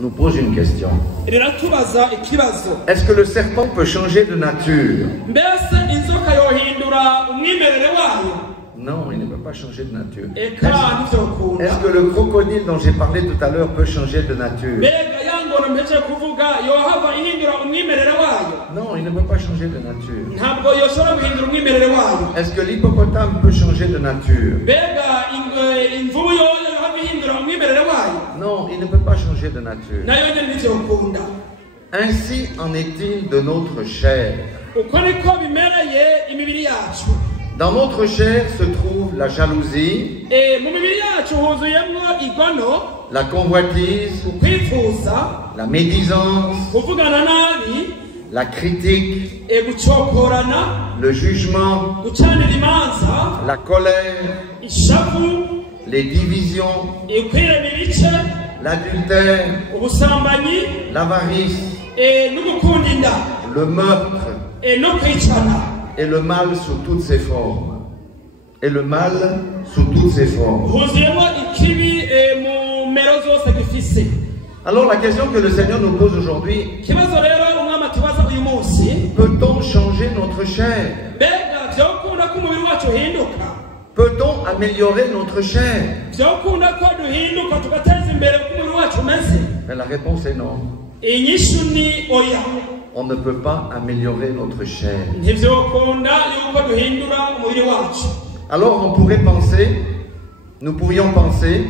nous pose une question. Est-ce que le serpent peut changer de nature? Non, il ne peut pas changer de nature. Est-ce que le crocodile dont j'ai parlé tout à l'heure peut changer de nature? Non, il ne peut pas changer de nature. Est-ce que l'hippopotame peut changer de nature? Non, il ne peut pas changer de nature. Ainsi en est-il de notre chair. Dans notre chair se trouve la jalousie, la convoitise, la médisance, la critique, le jugement, la colère, les divisions, l'adultère, l'avarice, le meurtre, et le mal sous toutes ses formes. Et le mal sous toutes ses formes. Alors la question que le Seigneur nous pose aujourd'hui, peut-on changer notre chair? Peut-on améliorer notre chair? Mais la réponse est non. On ne peut pas améliorer notre chair. Alors on pourrait penser, nous pourrions penser,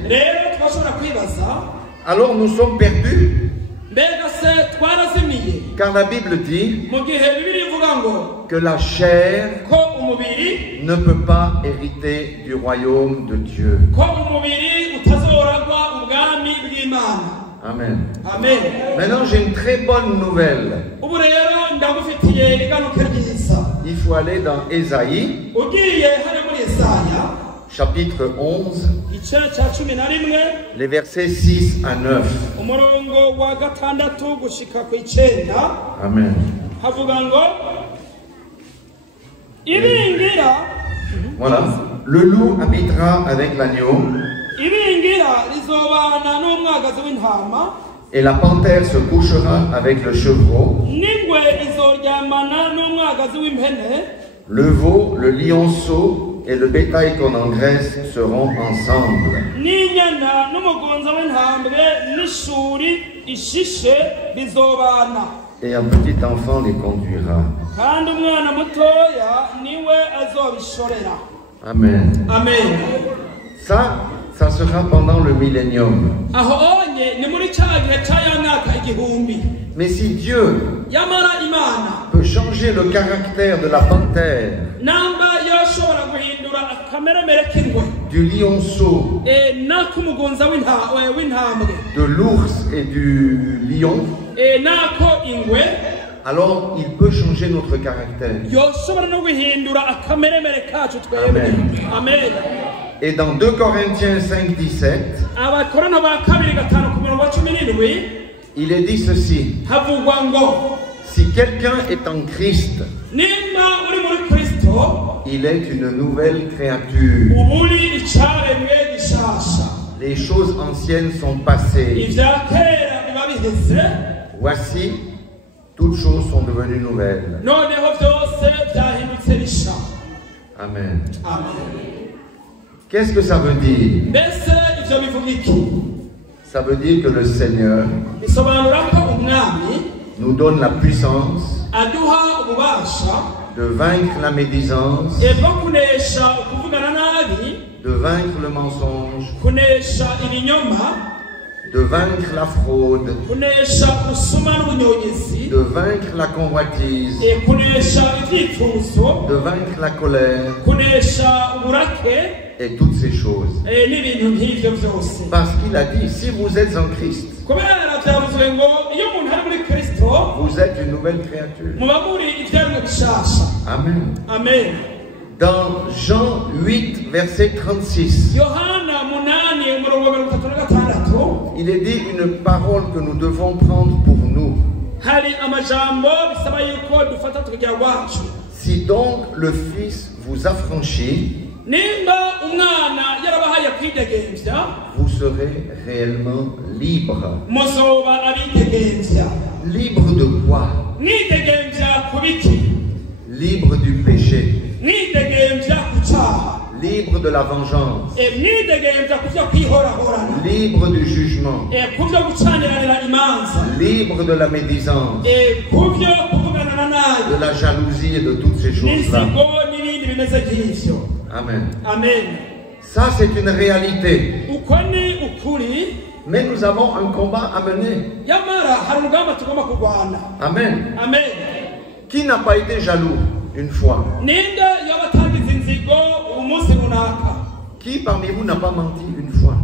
alors nous sommes perdus. Car la Bible dit que la chair ne peut pas hériter du royaume de Dieu. Amen. Amen. Maintenant, j'ai une très bonne nouvelle. Il faut aller dans Ésaïe, chapitre 11, les versets 6 à 9. Amen. Voilà. Le loup habitera avec l'agneau. Et la panthère se couchera avec le chevreau. Le veau, le lionceau et le bétail qu'on engraisse seront ensemble. Et un petit enfant les conduira. Amen. Amen. Ça sera pendant le millénium. Mais si Dieu peut changer le caractère de la panthère, du lionceau, de l'ours et du lion, alors il peut changer notre caractère. Amen. Amen. Et dans 2 Corinthiens 5, 17, il est dit ceci: si quelqu'un est en Christ, il est une nouvelle créature. Les choses anciennes sont passées. Voici, toutes choses sont devenues nouvelles. Amen. Qu'est-ce que ça veut dire? Ça veut dire que le Seigneur nous donne la puissance de vaincre la médisance, de vaincre le mensonge, de vaincre la fraude, de vaincre la convoitise, de vaincre la colère, et toutes ces choses. Parce qu'il a dit, si vous êtes en Christ, vous êtes une nouvelle créature. Amen. Amen. Dans Jean 8, verset 36, il est dit une parole que nous devons prendre pour nous. Si donc le Fils vous affranchit, vous serez réellement libre. Libre de quoi? Libre du péché. Libre de la vengeance. Libre du jugement. Libre de la médisance. De la jalousie et de toutes ces choses-là. Amen. Amen. Ça, c'est une réalité. Mais nous avons un combat à mener. Amen. Amen. Qui n'a pas été jaloux une fois? Qui parmi vous n'a pas menti une fois?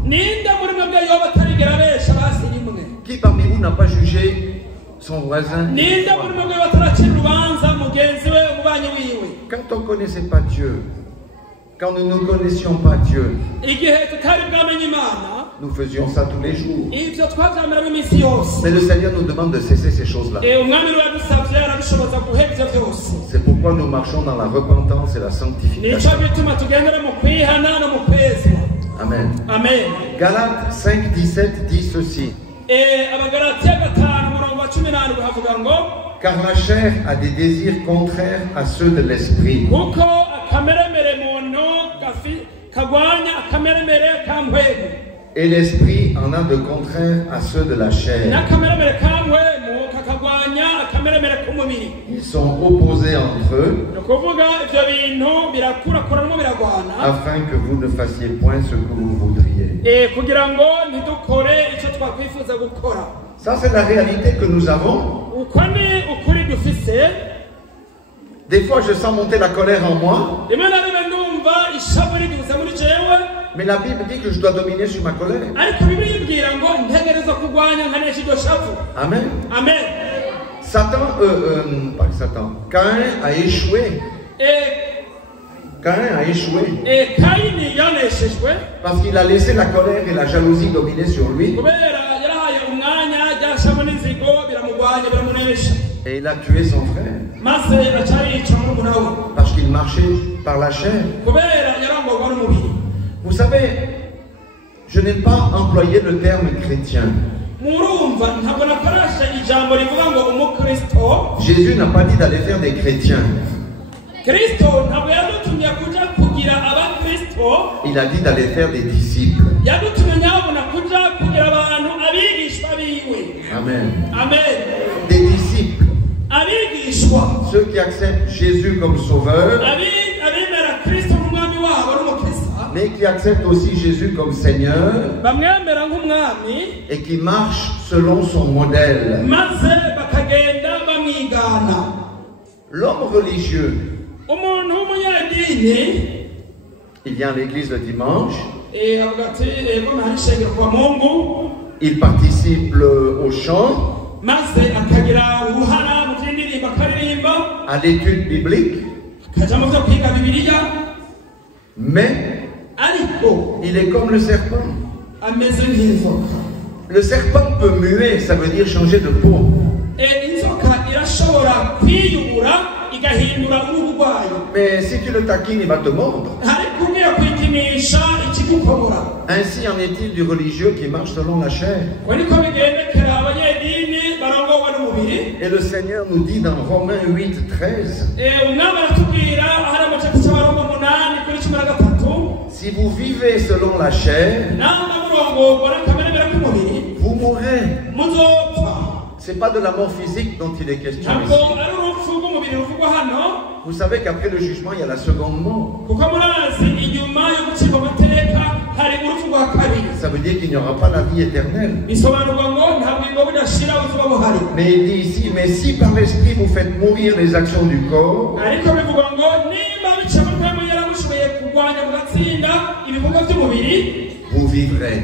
Qui parmi vous n'a pas jugé son voisin? Quand on ne connaissait pas Dieu, quand nous ne connaissions pas Dieu, nous faisions ça tous les jours. Mais le Seigneur nous demande de cesser ces choses-là. C'est pourquoi nous marchons dans la repentance et la sanctification. Amen. Amen. Galates 5, 17 dit ceci. Car la chair a des désirs contraires à ceux de l'esprit. Et l'esprit en a de contraires à ceux de la chair. Ils sont opposés entre eux, afin que vous ne fassiez point ce que vous voudriez. Ça, c'est la réalité que nous avons. Des fois, je sens monter la colère en moi. Mais la Bible dit que je dois dominer sur ma colère. Amen. Amen. Caïn a échoué. Caïn a échoué. Parce qu'il a laissé la colère et la jalousie dominer sur lui. Et il a tué son frère. Parce qu'il marchait par la chair. Vous savez, je n'ai pas employé le terme chrétien. Jésus n'a pas dit d'aller faire des chrétiens. Il a dit d'aller faire des disciples. Amen. Amen. Des disciples. Ceux qui acceptent Jésus comme sauveur, mais qui acceptent aussi Jésus comme Seigneur et qui marchent selon son modèle. L'homme religieux, il vient à l'église le dimanche, il participe au chant, à l'étude biblique, mais il est comme le serpent. Le serpent peut muer, ça veut dire changer de peau. Mais si tu le taquines, il va te mordre. Ainsi en est-il du religieux qui marche selon la chair. Et le Seigneur nous dit dans Romains 8, 13, si vous vivez selon la chair, vous mourrez. Ce n'est pas de la mort physique dont il est question ici. Vous savez qu'après le jugement, il y a la seconde mort. Ça veut dire qu'il n'y aura pas la vie éternelle. Mais il dit ici, mais si par l'esprit vous faites mourir les actions du corps, vous vivrez.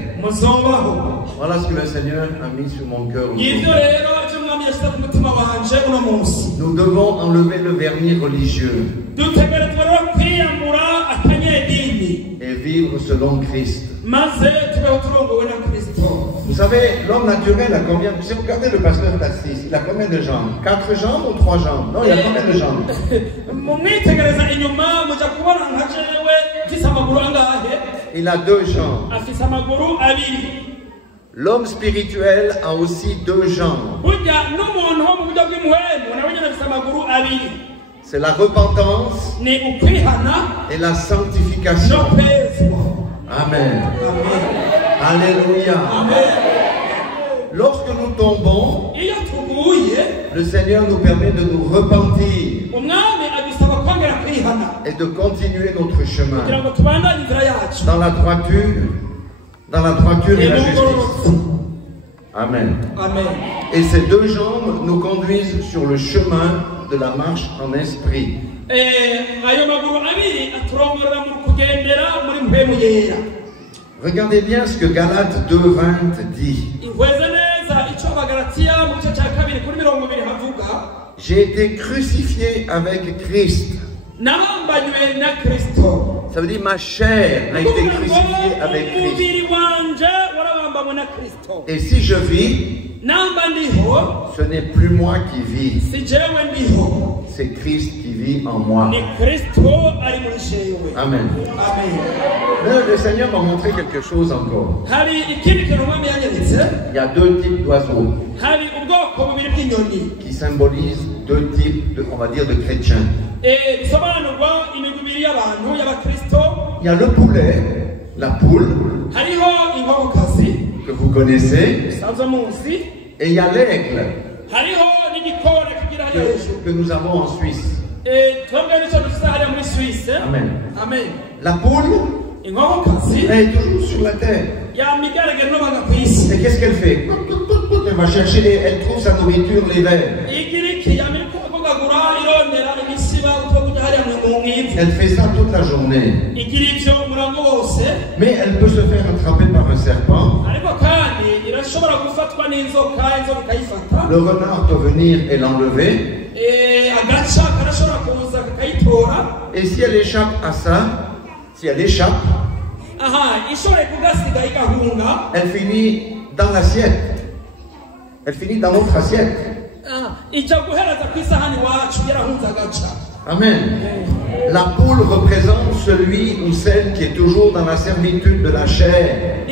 Voilà ce que le Seigneur a mis sur mon cœur. Nous devons enlever le vernis religieux et vivre selon Christ. Vous savez, l'homme naturel a combien? Si vous regardez le pasteur Tassis, il a combien de jambes? 4 jambes ou 3 jambes? Non, il a combien de jambes? il a deux jambes. L'homme spirituel a aussi deux jambes. C'est la repentance et la sanctification. Amen. Alléluia. Lorsque nous tombons, le Seigneur nous permet de nous repentir et de continuer notre chemin dans la droiture et la justice. Amen. Et ces deux jambes nous conduisent sur le chemin de la marche en esprit. Regardez bien ce que Galates 2:20 dit. J'ai été crucifié avec Christ. Ça veut dire ma chair a été crucifiée avec Christ. Et si je vis, ce n'est plus moi qui vis. C'est Christ qui vit en moi. Amen. Le Seigneur m'a montré quelque chose encore. Il y a deux types d'oiseaux qui symbolisent deux types, on va dire, de chrétiens. Il y a le poulet, la poule, que vous connaissez, et il y a l'aigle que nous avons en Suisse. Amen. La poule, elle est toujours sur la terre. Et qu'est-ce qu'elle fait? Elle va chercher, elle trouve sa nourriture, les vers. Elle fait ça toute la journée. Mais elle peut se faire attraper par un serpent. Le renard peut venir et l'enlever. Et si elle échappe à ça, elle finit dans l'assiette. Elle finit dans notre assiette. Amen. La poule représente celui ou celle qui est toujours dans la servitude de la chair.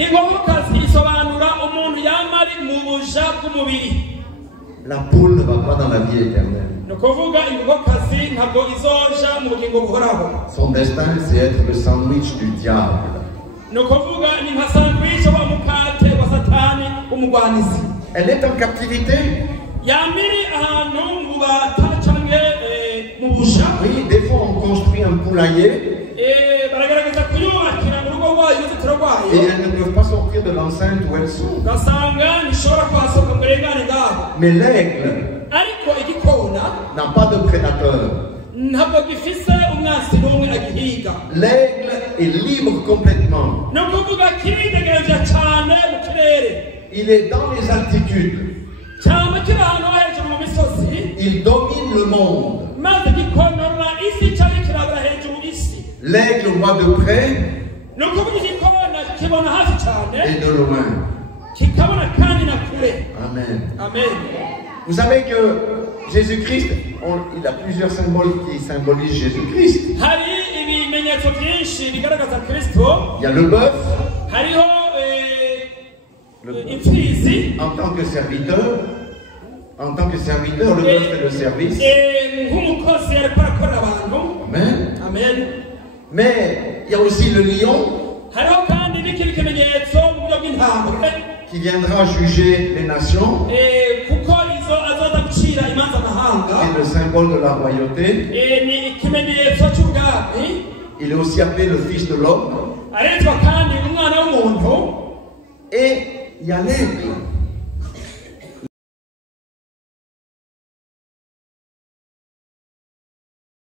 La poule ne va pas dans la vie éternelle. Son destin, c'est être le sandwich du diable. Elle est en captivité. Oui, des fois on construit un poulailler et elles ne peuvent pas sortir de l'enceinte où elles sont. Mais l'aigle n'a pas de prédateur. L'aigle est libre complètement. Il est dans les altitudes. Il domine le monde. L'aigle voit de près et de loin. Amen. Vous savez que Jésus-Christ, il a plusieurs symboles qui symbolisent Jésus-Christ. Il y a le bœuf. En tant que serviteur, le bœuf fait le service. Amen. Mais il y a aussi le lion qui viendra juger les nations. Et le symbole de la royauté. Il est aussi appelé le Fils de l'homme. Et il y a l'aigle.